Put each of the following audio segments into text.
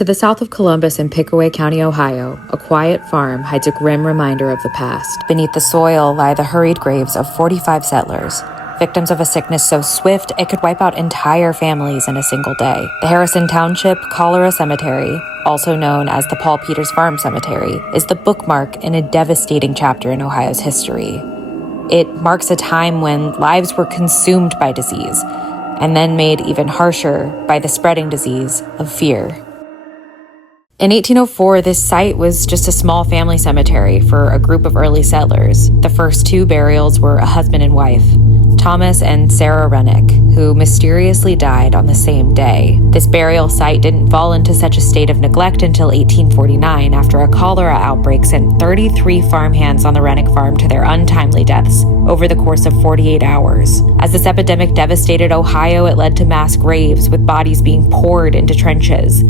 To the south of Columbus in Pickaway County, Ohio, a quiet farm hides a grim reminder of the past. Beneath the soil lie the hurried graves of 45 settlers, victims of a sickness so swift it could wipe out entire families in a single day. The Harrison Township Cholera Cemetery, also known as the Paul Peters Farm Cemetery, is the bookmark in a devastating chapter in Ohio's history. It marks a time when lives were consumed by disease, and then made even harsher by the spreading disease of fear. In 1804, this site was just a small family cemetery for a group of early settlers. The first two burials were a husband and wife, Thomas and Sarah Rennick, who mysteriously died on the same day. This burial site didn't fall into such a state of neglect until 1849, after a cholera outbreak sent 33 farmhands on the Rennick farm to their untimely deaths over the course of 48 hours. As this epidemic devastated Ohio, it led to mass graves, with bodies being poured into trenches.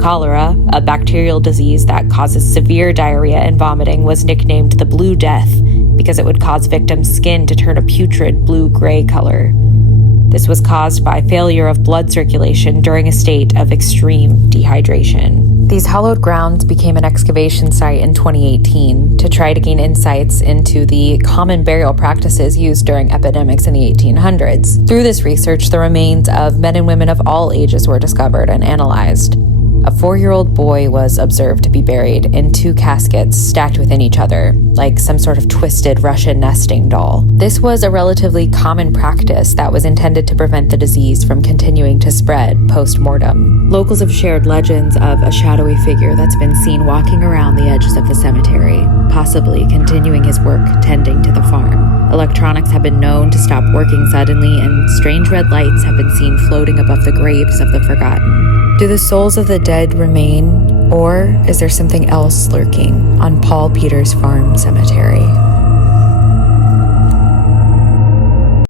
Cholera, a bacterial disease that causes severe diarrhea and vomiting, was nicknamed the Blue Death because it would cause victims' skin to turn a putrid blue-gray color. This was caused by failure of blood circulation during a state of extreme dehydration. These hallowed grounds became an excavation site in 2018 to try to gain insights into the common burial practices used during epidemics in the 1800s. Through this research, the remains of men and women of all ages were discovered and analyzed. A 4-year-old boy was observed to be buried in 2 caskets stacked within each other, like some sort of twisted Russian nesting doll. This was a relatively common practice that was intended to prevent the disease from continuing to spread post-mortem. Locals have shared legends of a shadowy figure that's been seen walking around the edges of the cemetery, possibly continuing his work tending to the farm. Electronics have been known to stop working suddenly, and strange red lights have been seen floating above the graves of the forgotten. Do the souls of the dead remain, or is there something else lurking on Paul Peters Farm Cemetery?